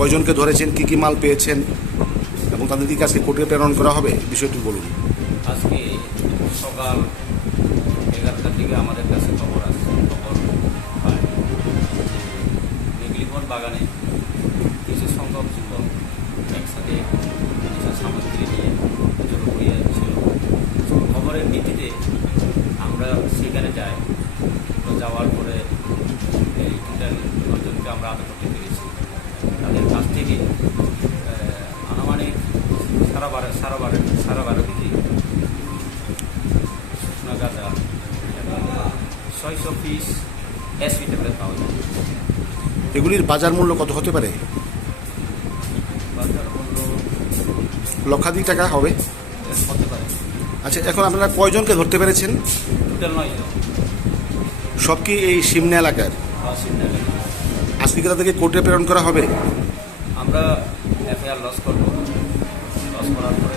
কয়জনকে ধরেছেন, কি কি মাল পেয়েছেন এবং তাদের কাছে কোর্টে প্রেরণ করা হবে, বিষয়টি বলুন। আজকে সকাল 11টার দিকে আমাদের কাছে খবর পায় মেঘলিগঞ্জ বাগানে কিছু সংখ্যক যুবক একসাথে কিছু সামগ্রী নিয়ে জড়ো হয়েছিল। খবরের ভিত্তিতে আমরা সেখানে যাই। তো যাওয়ার পরে এই টোটাল 9জনকে আমরা আটক করতে পেরেছি। তাদের কাছ থেকে আনুমানিক সারা বারো কেজি শুকনো গাঁজা এবং 600 পিস এসপি ট্যাবলেট পাওয়া যায়। এগুলির বাজার মূল্য কত হতে পারে? বাজার মূল্য লক্ষাধিক টাকা হবে হতে পারে। আচ্ছা, এখন আপনারা কয়জনকে ধরতে পেরেছেন? টোটাল 9 জন। সব কি এই সিমনা এলাকার? আজকে কি তাদেরকে কোর্টে প্রেরণ করা হবে? আমরা এফআইআর লস করব। লস করার পরে